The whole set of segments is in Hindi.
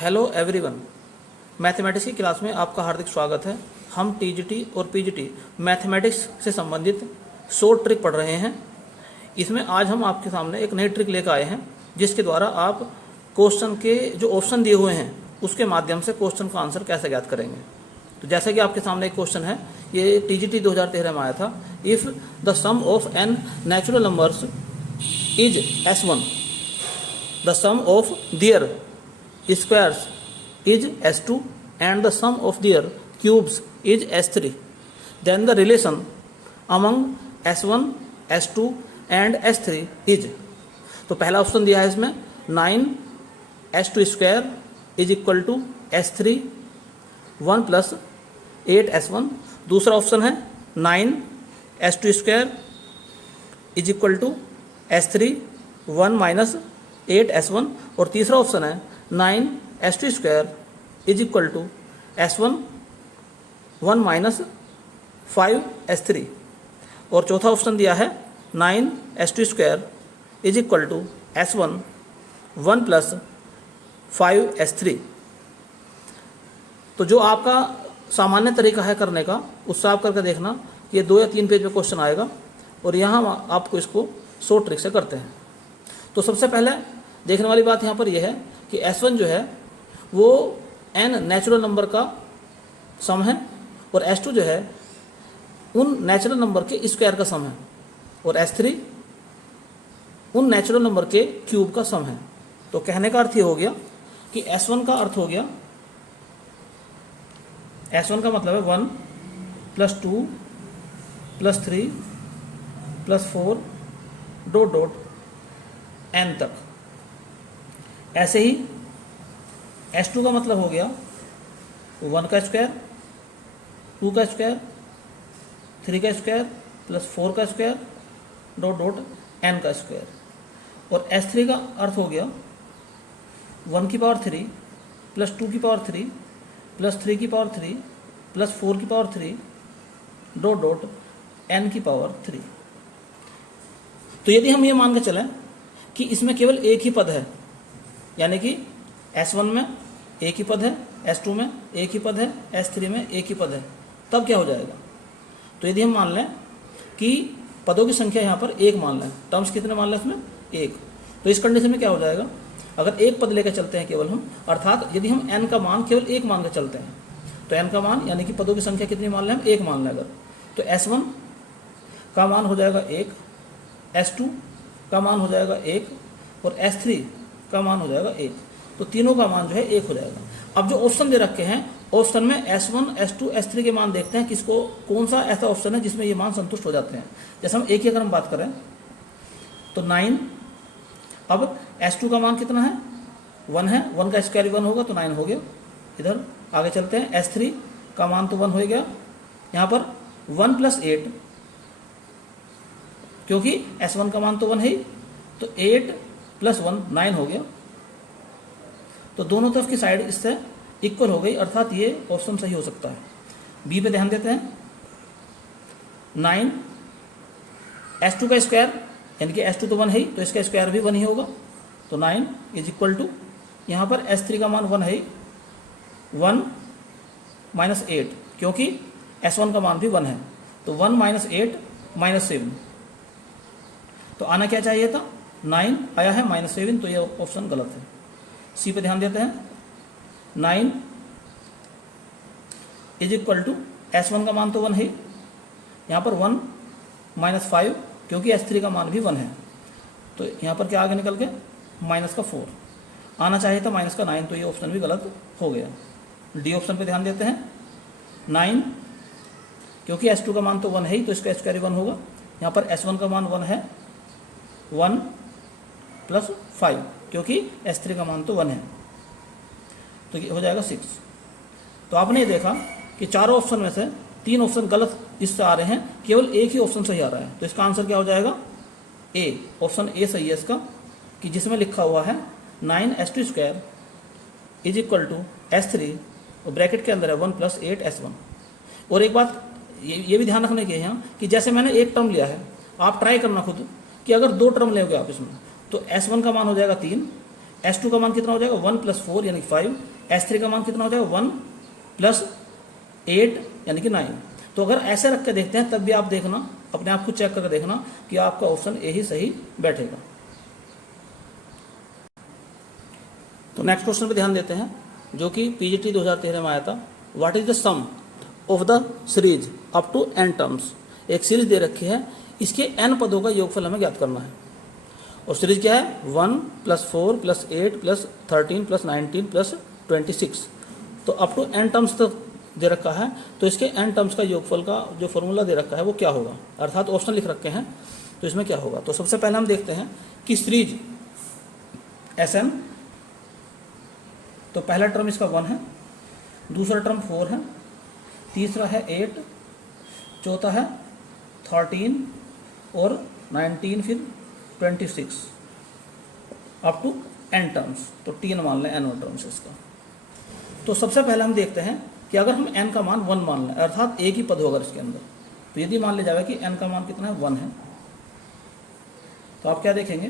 हेलो एवरीवन, मैथमेटिक्स की क्लास में आपका हार्दिक स्वागत है। हम टीजीटी और पीजीटी मैथमेटिक्स से संबंधित 100 ट्रिक पढ़ रहे हैं। इसमें आज हम आपके सामने एक नई ट्रिक लेकर आए हैं, जिसके द्वारा आप क्वेश्चन के जो ऑप्शन दिए हुए हैं उसके माध्यम से क्वेश्चन का आंसर कैसे ज्ञात करेंगे। तो जैसे कि आपके सामने एक क्वेश्चन है, ये टीजीटी 2013 में आया था। If the sum of an natural numbers is S1, the sum of their squares is S2 and the sum of their cubes is S3, then the relation among S1, S2 and S3 is। तो पहला ऑप्शन दिया है इसमें 9 S2 square is equal to S3 1 plus 8 S1। दूसरा ऑप्शन है 9 S2 square is equal to S3 1 minus 8 S1। और तीसरा ऑप्शन है 9 S2 square is equal to S1 1 minus 5 S3। और चौथा ऑप्शन दिया है 9 S2 square is equal to S1 1 plus 5 S3। तो जो आपका सामान्य तरीका है करने का, उससे आप करके देखना। ये 2 या 3 पेज पे क्वेश्चन आएगा और यहाँ आपको इसको 100 ट्रिक से करते हैं। तो सबसे पहले देखने वाली बात यहाँ पर यह है कि S1 जो है वो n नेचुरल नंबर का सम है और S2 जो है उन नेचुरल नंबर के स्क्वायर का सम है और S3 उन नेचुरल नंबर के क्यूब का सम है। तो कहने का अर्थ ये हो गया कि S1 का अर्थ हो गया, S1 का मतलब है 1 plus 2 plus 3 plus 4 dot dot n तक। ऐसे ही S2 का मतलब हो गया 1 का स्क्वायर, 2 का स्क्वायर, 3 का स्क्वायर प्लस 4 का स्क्वायर डॉट डॉट n का स्क्वायर। और S3 का अर्थ हो गया 1 की पावर 3 प्लस 2 की पावर 3 प्लस 3 की पावर 3 प्लस 4 की पावर 3 डॉट डॉट n की पावर 3। तो यदि हम ये मान के चलें कि इसमें केवल एक ही पद है, यानी कि S1 में एक ही पद है, S2 में एक ही पद है, S3 में एक ही पद है, तब क्या हो जाएगा। तो यदि हम मान लें कि पदों की संख्या यहाँ पर एक मान लें, टर्म्स कितने मान लें इसमें एक, तो इस कंडीशन में क्या हो जाएगा, अगर एक पद लेकर चलते हैं केवल हम, अर्थात यदि हम n का मान केवल एक मान कर चलते हैं, तो n का मान यानी कि पदों की संख्या कितनी मान लें हम, एक मान लें अगर, तो S1 का मान हो जाएगा 1, S2 का मान हो जाएगा 1 और S3 का मान हो जाएगा 1। तो तीनों का मान जो है 1 हो जाएगा। अब जो ऑप्शन दे रखे हैं, ऑप्शन में S1, S2, S3 के मान देखते हैं किसको, कौन सा ऐसा ऑप्शन है जिसमें ये मान संतुष्ट हो जाते हैं। जैसे हम एक ही अगर हम बात करें तो 9, अब S2 का मान कितना है, 1 है, 1 का स्क्वायर 1 होगा तो 9 हो गया। इधर आगे चलते हैं, S3 का मान तो 1 हो गया, यहाँ पर 1 प्लस 8, क्योंकि S1 का मान तो 1 है ही, तो 8 प्लस 1 9 हो गया। तो दोनों तरफ की साइड इससे इक्वल हो गई, अर्थात ये ऑप्शन सही हो सकता है। बी पे ध्यान देते हैं, 9 S2 का स्क्वायर यानी कि S2 तो 1 है ही, तो इसका स्क्वायर भी 1 ही होगा, तो 9 इज इक्वल टू, यहाँ पर S3 का मान 1 है ही, 1 माइनस 8, क्योंकि S1 का मान भी 1 है, तो 1 माइनस 8 माइनस 7। तो आना क्या चाहिए था, 9 आया है माइनस 7, तो ये ऑप्शन गलत है। सी पे ध्यान देते हैं, 9 इज इक्वल टू S1 का मान तो 1 है, यहाँ पर 1 माइनस 5, क्योंकि S3 का मान भी 1 है, तो यहाँ पर क्या आगे निकल के माइनस का 4 आना चाहिए था, माइनस का 9, तो ये ऑप्शन भी गलत हो गया। डी ऑप्शन पे ध्यान देते हैं, 9 क्योंकि S2 का मान तो 1 है ही, तो इसका स्क्वायर 1 होगा, यहाँ पर S1 का मान 1 है, 1 प्लस 5, क्योंकि S3 का मान तो 1 है, तो ये हो जाएगा 6। तो आपने ये देखा कि चारों ऑप्शन में से 3 ऑप्शन गलत इससे आ रहे हैं, केवल एक ही ऑप्शन सही आ रहा है। तो इसका आंसर क्या हो जाएगा, ए, ऑप्शन ए सही है इसका, कि जिसमें लिखा हुआ है 9 S2 square is equal to S3 और ब्रैकेट के अंदर है 1 प्लस 8 S1। और एक बात ये भी ध्यान रखने की है यहाँ कि जैसे मैंने एक टर्म लिया है, आप ट्राई करना खुद कि अगर 2 टर्म लोगे आप इसमें, तो S1 का मान हो जाएगा 3, S2 का मान कितना हो जाएगा 1 + 4 यानी कि 5, S3 का मान कितना हो जाएगा 1 + 8 यानी कि 9। तो अगर ऐसे रख के देखते हैं तब भी आप देखना, अपने आप खुद चेक करके देखना कि आपका ऑप्शन ए ही सही बैठेगा। तो नेक्स्ट क्वेश्चन पे ध्यान देते हैं जो कि पीजीटी 2013 में आया था। What is the sum of the series up to n terms. एक सीरीज दे रखी है, इसके n पदों का योगफल हमें ज्ञात करना है। और सीरीज क्या है 1 + 4 + 8 + 13 + 19 + 26। तो अप टू n टर्म्स तक दे रखा है, तो इसके n टर्म्स का योगफल का जो फॉर्मूला दे रखा है वो क्या होगा, अर्थात ऑप्शन लिख रखे हैं, तो इसमें क्या होगा। तो सबसे पहले हम देखते हैं कि सीरीज Sn, तो पहला टर्म इसका 1 है, दूसरा टर्म 4 है, तीसरा है 8, चौथा है 13 और 19 फिर 26 अप टू n टर्म्स। तो 3 मान लें n टर्म्स इसका। तो सबसे पहले हम देखते हैं कि अगर हम n का मान 1 मान लें, अर्थात एक ही पद होगा इसके अंदर, तो यदि मान लिया जाएगा कि n का मान कितना है 1 है, तो आप क्या देखेंगे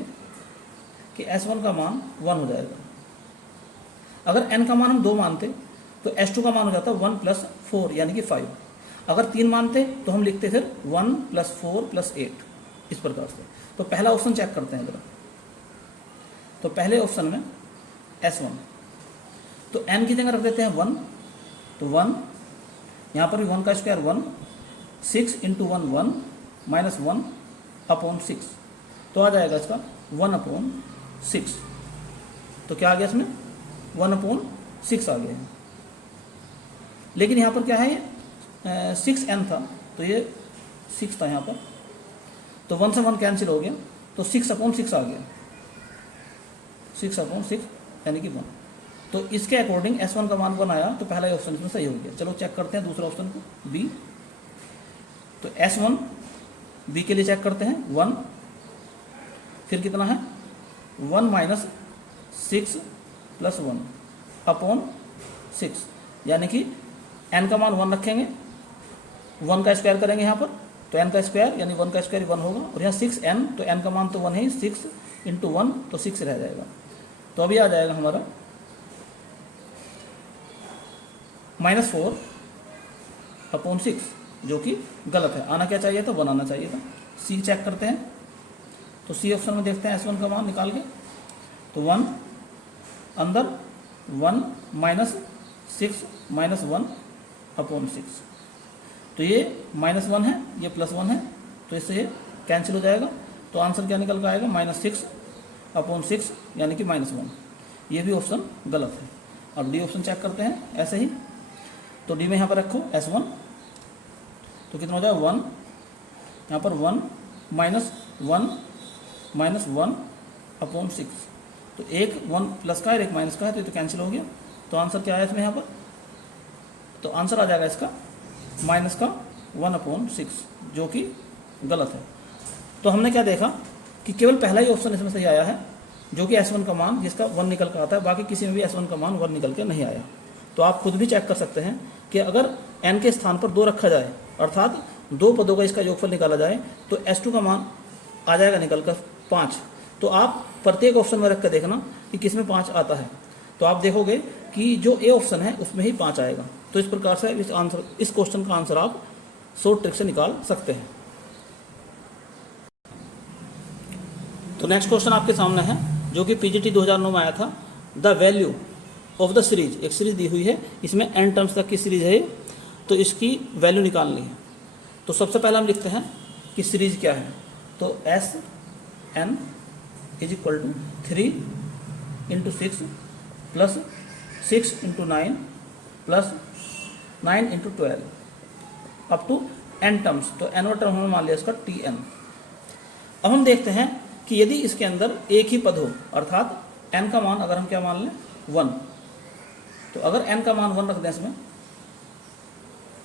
कि S1 का मान 1 हो जाएगा। अगर n का मान हम 2 मानते तो S2 का मान हो जाता 1 + 4 यानी कि 5। अगर 3 मानते तो हम लिखते फिर 1 + 4 + 8 इस प्रकार से। तो पहला ऑप्शन चेक करते हैं जरा। तो पहले ऑप्शन में S1, तो n की जगह रख देते हैं 1, तो 1, यहाँ पर भी 1 का स्क्वायर 1, 6 × 1 1 -1 अपॉन 6, तो आ जाएगा इसका 1/6। तो क्या आ गया इसमें 1/6 आ गया है। लेकिन यहाँ पर क्या है, 6n था, तो ये 6 था यहाँ पर, तो 1 से 1 कैंसिल हो गया, तो 6/6 आ गया, 6/6 यानी कि 1। तो इसके अकॉर्डिंग S1 का मान 1 आया, तो पहला ही ऑप्शन इसमें सही हो गया। चलो चेक करते हैं दूसरा ऑप्शन को, B। तो S1 B के लिए चेक करते हैं 1, फिर कितना है 1 - 6 + 1 अपॉन 6, यानी कि n का मान 1 रखेंगे, 1 का स्क्वायर करेंगे यहाँ पर, तो n का स्क्वायर यानी 1 का स्क्वायर 1 होगा, और यहाँ 6n, तो n का मान तो 1 है, 6 × 1 तो 6 रह जाएगा। तो अभी आ जाएगा हमारा -4/6, जो कि गलत है। आना क्या चाहिए था 1 आना चाहिए था। सी चेक करते हैं, तो सी ऑप्शन में देखते हैं S1 का मान निकाल के, तो 1 अंदर 1 - 6 - 1/6, तो ये -1 है, ये +1 है, तो इससे ये कैंसिल हो जाएगा। तो आंसर क्या निकल कर आएगा -6/6 यानी कि -1। ये भी ऑप्शन गलत है। अब डी ऑप्शन चेक करते हैं ऐसे ही। तो डी में यहाँ पर रखो S1, तो कितना हो जाएगा 1, यहाँ पर 1 -1 -1/6, तो एक 1 प्लस का है, एक माइनस का है, तो ये तो कैंसिल हो गया। तो आंसर क्या है इसमें यहाँ पर, तो आंसर आ जाएगा इसका -1/6, जो कि गलत है। तो हमने क्या देखा कि केवल पहला ही ऑप्शन इसमें सही आया है, जो कि S1 का मान जिसका 1 निकल कर आता है, बाकी किसी में भी S1 का मान 1 निकल के नहीं आया। तो आप खुद भी चेक कर सकते हैं कि अगर n के स्थान पर 2 रखा जाए, अर्थात 2 पदों का इसका योगफल निकाला जाए, तो S2 का मान आ जाएगा निकल कर 5। तो आप प्रत्येक ऑप्शन में रख कर देखना कि किस में 5 आता है, तो आप देखोगे कि जो ए ऑप्शन है उसमें ही 5 आएगा। तो इस प्रकार से इस क्वेश्चन का आंसर आप शॉर्ट ट्रिक से निकाल सकते हैं। तो नेक्स्ट क्वेश्चन आपके सामने है, जो कि पीजीटी 2009 में आया था। The value of the series, एक सीरीज दी हुई है, इसमें n टर्म्स तक की सीरीज है, तो इसकी वैल्यू निकालनी है। तो सबसे पहले हम लिखते हैं कि सीरीज क्या है। तो Sn = 3 × 6 + 6 × 9 + 9 × 12 up to n terms. तो nवां टर्म हमने मान लिया इसका Tn। अब हम देखते हैं कि यदि इसके अंदर एक ही पद हो, अर्थात n का मान अगर हम क्या मान लें 1, तो अगर n का मान 1 रख दें इसमें,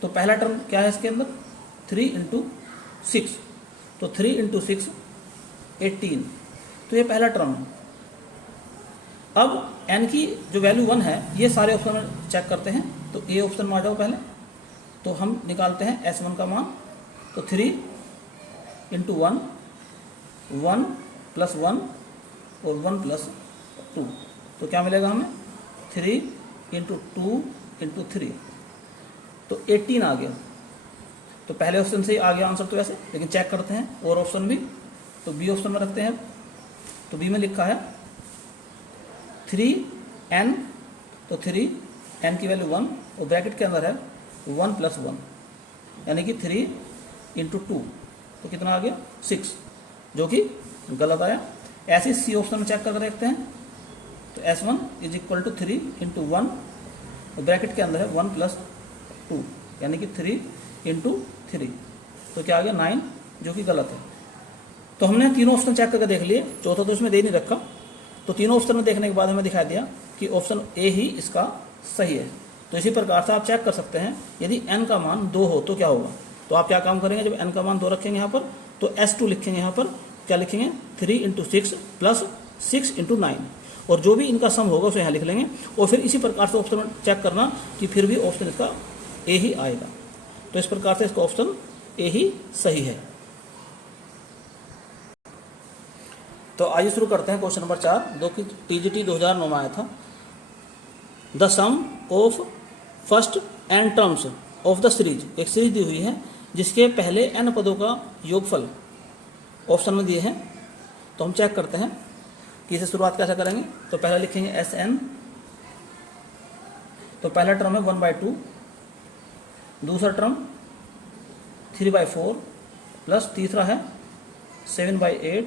तो पहला टर्म क्या है इसके अंदर 3 × 6, तो 3 × 6 18, तो ये पहला टर्म है। अब n की जो वैल्यू 1 है, ये सारे ऑप्शन में चेक करते हैं। तो ए ऑप्शन में आ जाओ पहले, तो हम निकालते हैं S1 का मान। तो 3 × 1 1 + 1 और 1 + 2, तो क्या मिलेगा हमें 3 इंटू 2 इंटू 3, तो 18 आ गया। तो पहले ऑप्शन से ही आ गया आंसर तो ऐसे, लेकिन चेक करते हैं और ऑप्शन भी, तो बी ऑप्शन में रखते हैं। तो बी में लिखा है 3n, तो 3n की वैल्यू 1 और ब्रैकेट के अंदर है 1 + 1 यानी कि 3 इंटू 2, तो कितना आ गया 6, जो कि गलत आया। ऐसे सी ऑप्शन में चेक करके देखते हैं। तो S1 = 3 इंटू 1 और ब्रैकेट के अंदर है 1 + 2 यानी कि 3 इंटू 3, तो क्या आ गया 9, जो कि गलत है। तो हमने तीनों ऑप्शन चेक करके देख लिए, चौथा तो इसमें दे नहीं रखा। तो तीनों ऑप्शन में देखने के बाद हमें दिखा दिया कि ऑप्शन ए ही इसका सही है। तो इसी प्रकार से आप चेक कर सकते हैं, यदि n का मान 2 हो तो क्या होगा। तो आप क्या काम करेंगे, जब n का मान 2 रखेंगे यहाँ पर, तो S2 लिखेंगे यहाँ पर, क्या लिखेंगे 3 इंटू 6 प्लस 6 इंटू 9, और जो भी इनका सम होगा उसे यहाँ लिख लेंगे। और फिर इसी प्रकार से ऑप्शन चेक करना कि फिर भी ऑप्शन इसका ए ही आएगा। तो इस प्रकार से इसका ऑप्शन ए ही सही है। तो आइए शुरू करते हैं क्वेश्चन नंबर 4, जो कि TGT 2009 में आया था। The sum of first n terms of the series, एक सीरीज दी हुई है जिसके पहले n पदों का योगफल ऑप्शन में दिए हैं। तो हम चेक करते हैं कि इसे शुरुआत कैसे करेंगे। तो पहले लिखेंगे Sn, तो पहला टर्म है 1/2, दूसरा टर्म 3/4 प्लस तीसरा है 7/8,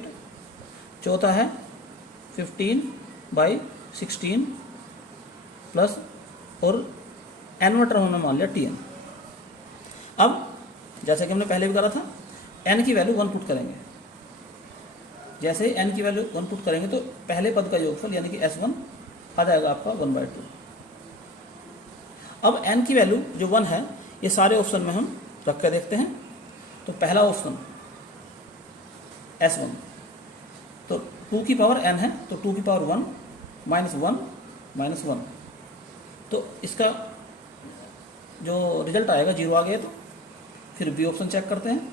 चौथा है 15/16 प्लस और n टर्म हमने मान लिया Tn। अब जैसे कि हमने पहले भी करा था, n की वैल्यू 1 पुट करेंगे। जैसे ही n की वैल्यू 1 पुट करेंगे तो पहले पद का योगफल यानी कि S1 आ जाएगा आपका 1/2। अब n की वैल्यू जो 1 है, ये सारे ऑप्शन में हम रख के देखते हैं। तो पहला ऑप्शन S1, तो 2 की पावर n है, तो 2 की पावर 1 -1 -1, तो इसका जो रिजल्ट आएगा 0 आ गया। तो फिर बी ऑप्शन चेक करते हैं,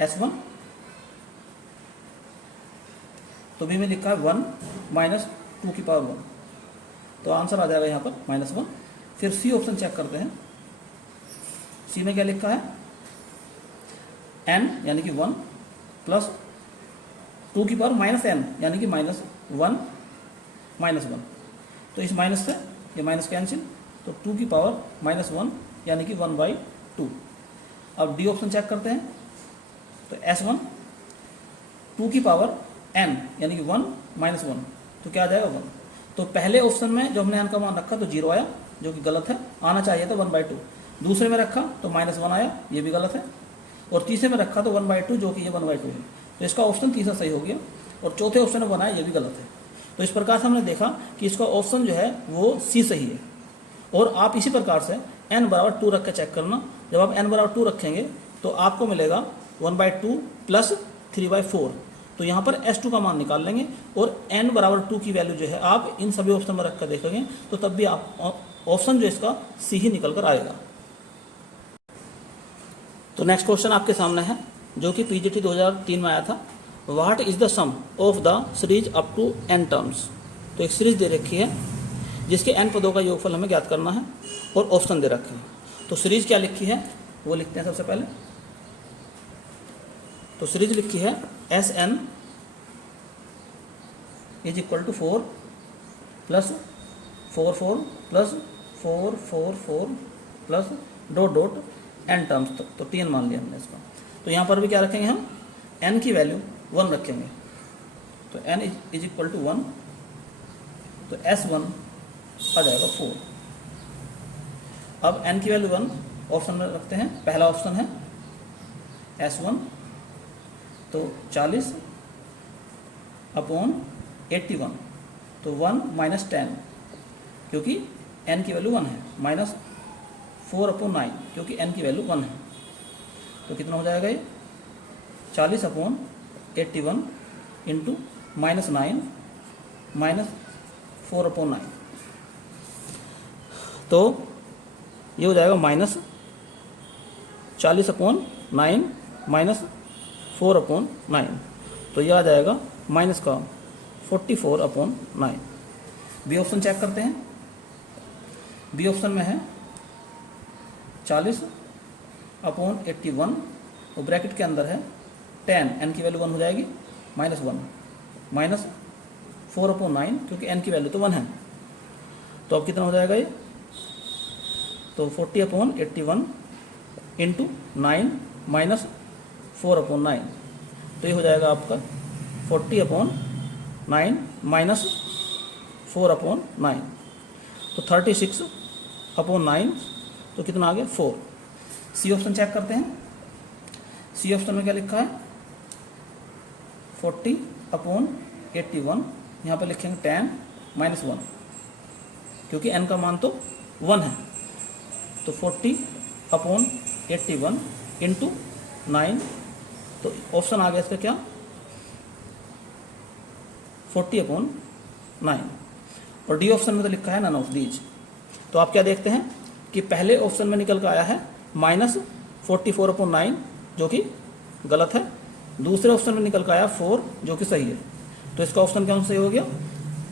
S1, तो बी में लिखा है 1 -2 की पावर 1, तो आंसर आ जाएगा यहाँ पर -1। फिर सी ऑप्शन चेक करते हैं, सी में क्या लिखा है n यानी कि 1 प्लस 2 की पावर -n यानी कि -1 -1, तो इस माइनस से ये माइनस कैंसिल, तो 2 की पावर -1 यानी कि 1/2। अब डी ऑप्शन चेक करते हैं, तो S1 2 की पावर n यानी कि 1 -1, तो क्या आ जाएगा 1। तो पहले ऑप्शन में जो हमने n का मान रखा तो 0 आया, जो कि गलत है, आना चाहिए था 1/2। दूसरे में रखा तो -1 आया, ये भी गलत है। और तीसरे में रखा तो 1/2, जो कि ये 1/2 है, तो इसका ऑप्शन तीसरा सही हो गया। और चौथे ऑप्शन में बनाया, ये भी गलत है। तो इस प्रकार से हमने देखा कि इसका ऑप्शन जो है वो सी सही है। और आप इसी प्रकार से n = 2 रख के चेक करना। जब आप n = 2 रखेंगे तो आपको मिलेगा 1/2 प्लस 3/4, तो यहाँ पर S2 का मान निकाल लेंगे और n = 2 की वैल्यू जो है आप इन सभी ऑप्शन में रख कर देखेंगे, तो तब भी आप ऑप्शन जो इसका सी ही निकल कर आएगा। तो नेक्स्ट क्वेश्चन आपके सामने है, जो कि PGT 2003 में आया था। What is the sum of the series up to n terms. तो एक सीरीज दे रखी है जिसके n पदों का योगफल हमें ज्ञात करना है और ऑप्शन दे रखे हैं। तो सीरीज क्या लिखी है वो लिखते हैं सबसे पहले। तो सीरीज लिखी है Sn = 4 plus 4 4 plus 4 4 4 plus ... n terms तक, तो Tn मान लिया हमने इसका। तो यहाँ पर भी क्या रखेंगे हम, n की वैल्यू 1 रखेंगे, तो n = 1, तो S1 आ जाएगा 4। अब n की वैल्यू 1 ऑप्शन में रखते हैं। पहला ऑप्शन है S1, तो 40/81, तो 1 - 10, क्योंकि n की वैल्यू 1 है, -4/9 क्योंकि n की वैल्यू 1 है, तो कितना हो जाएगा ये 40/81 इंटू -9 -4/9, तो ये हो जाएगा -40/9 -4/9, तो ये आ जाएगा माइनस का 44/9। बी ऑप्शन चेक करते हैं। बी ऑप्शन में है 40/81 और ब्रैकेट के अंदर है 10, n की वैल्यू 1 हो जाएगी, -1 माइनस 4/9 क्योंकि n की वैल्यू तो 1 है। तो अब कितना हो जाएगा ये, तो 40/81 इंटू 9 माइनस 4/9, तो ये हो जाएगा आपका 40/9 माइनस 4/9, तो 36/9, तो कितना आ गया 4। सी ऑप्शन चेक करते हैं। सी ऑप्शन में क्या लिखा है 40/81, यहाँ पे लिखेंगे 10 माइनस 1 क्योंकि n का मान तो 1 है, तो 40/81 इंटू 9, तो ऑप्शन आ गया इसका क्या 40/9। और डी ऑप्शन में तो लिखा है नन ऑफ दीज। तो आप क्या देखते हैं कि पहले ऑप्शन में निकल कर आया है -44/9 जो कि गलत है, दूसरे ऑप्शन में निकल कर आया 4 जो कि सही है। तो इसका ऑप्शन कौन सही हो गया,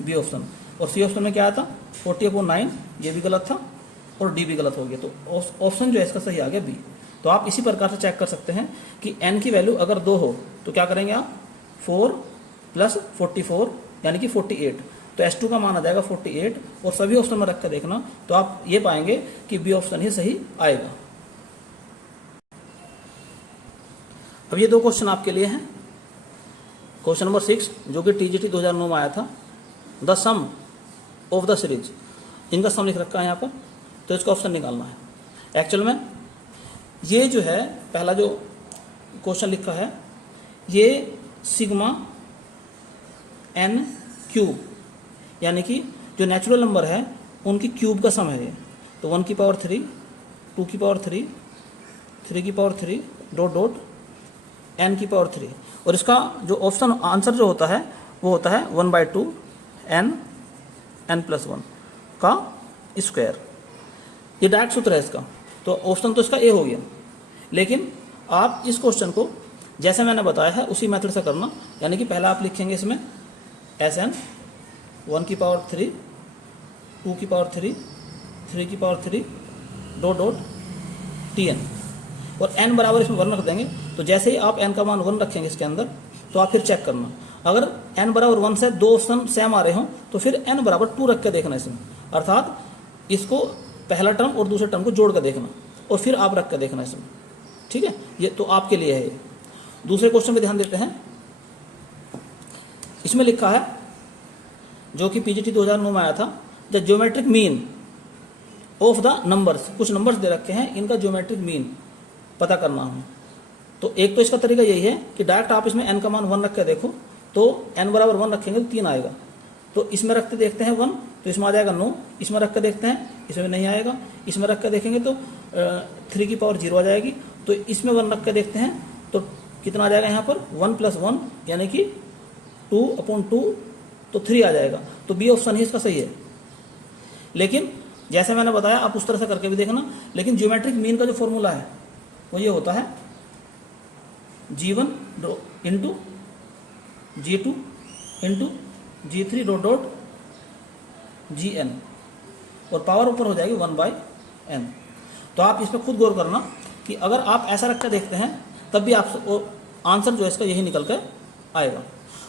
बी ऑप्शन। और सी ऑप्शन में क्या आया था 40/9, ये भी गलत था, और डी भी गलत हो गया, तो ऑप्शन जो है इसका सही आ गया बी। तो आप इसी प्रकार से चेक कर सकते हैं कि n की वैल्यू अगर 2 हो तो क्या करेंगे आप 4 + 44 यानी कि 48, तो S2 का मान आ जाएगा 48, और सभी ऑप्शन में रख कर देखना तो आप ये पाएंगे कि बी ऑप्शन ही सही आएगा। अब ये 2 क्वेश्चन आपके लिए हैं। क्वेश्चन नंबर 6 जो कि TGT 2009 में आया था, the sum of the series, इनका सम लिख रखा है यहाँ पर, तो इसका ऑप्शन निकालना है। एक्चुअल में ये जो है पहला जो क्वेश्चन लिखा है ये सिग्मा n क्यूब यानी कि जो नेचुरल नंबर है उनकी क्यूब का सम है ये, तो 1 की पावर 3, 2 की पावर 3, 3 की पावर 3 डॉट n की पावर 3, और इसका जो ऑप्शन आंसर जो होता है वो होता है 1/2 n n+1 का स्क्वायर। ये डायरेक्ट सूत्र है इसका, तो ऑप्शन तो इसका ए हो गया। लेकिन आप इस क्वेश्चन को जैसे मैंने बताया है उसी मेथड से करना, यानी कि पहला आप लिखेंगे इसमें Sn 1 की पावर 3, 2 की पावर 3, 3 की पावर 3 डॉट Tn, और n बराबर इसमें 1 रख देंगे। तो जैसे ही आप n का मान 1 रखेंगे इसके अंदर, तो आप फिर चेक करना, अगर n बराबर 1 से 2 ऑप्शन सेम आ रहे हों तो फिर n बराबर 2 रख के देखना इसमें, अर्थात इसको पहला टर्म और दूसरे टर्म को जोड़ कर देखना और फिर आप रख कर देखना इसमें, ठीक है। ये तो आपके लिए है। ये दूसरे क्वेश्चन पे ध्यान देते हैं। इसमें लिखा है जो कि PGT 2009 में आया था, the geometric mean of the numbers, कुछ नंबर्स दे रखे हैं, इनका ज्योमेट्रिक मीन पता करना हमें। तो एक तो इसका तरीका यही है कि डायरेक्ट आप इसमें n का मान 1 रख के देखो, तो n बराबर 1 रखेंगे तो 3 आएगा, तो इसमें रखते देखते हैं 1, तो इसमें आ जाएगा 9, इसमें रख कर देखते हैं इसमें नहीं आएगा, इसमें रख कर देखेंगे तो 3 की पावर 0 आ जाएगी, तो इसमें 1 रख कर देखते हैं तो कितना आ जाएगा यहाँ पर 1 + 1 यानी कि 2/2, तो 3 आ जाएगा। तो बी ऑप्शन ही इसका सही है। लेकिन जैसे मैंने बताया आप उस तरह से करके भी देखना, लेकिन ज्योमेट्रिक मीन का जो फॉर्मूला है वो ये होता है G1 into G2 into G3 dot Gn, और पावर ऊपर हो जाएगी 1/n। तो आप इस पर खुद गौर करना कि अगर आप ऐसा रख कर देखते हैं तब भी आप आंसर जो है इसका यही निकल कर आएगा।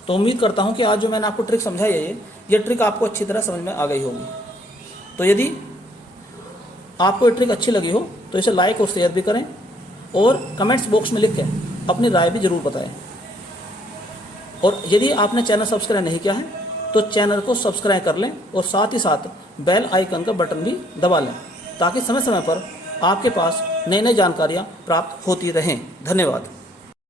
तो उम्मीद करता हूं कि आज जो मैंने आपको ट्रिक समझाई है ये ट्रिक आपको अच्छी तरह समझ में आ गई होगी। तो यदि आपको ये ट्रिक अच्छी लगी हो तो इसे लाइक और शेयर भी करें, और कमेंट्स बॉक्स में लिख के अपनी राय भी ज़रूर बताएं। और यदि आपने चैनल सब्सक्राइब नहीं किया है तो चैनल को सब्सक्राइब कर लें, और साथ ही साथ बेल आइकन का बटन भी दबा लें, ताकि समय समय पर आपके पास नई नई जानकारियाँ प्राप्त होती रहें। धन्यवाद।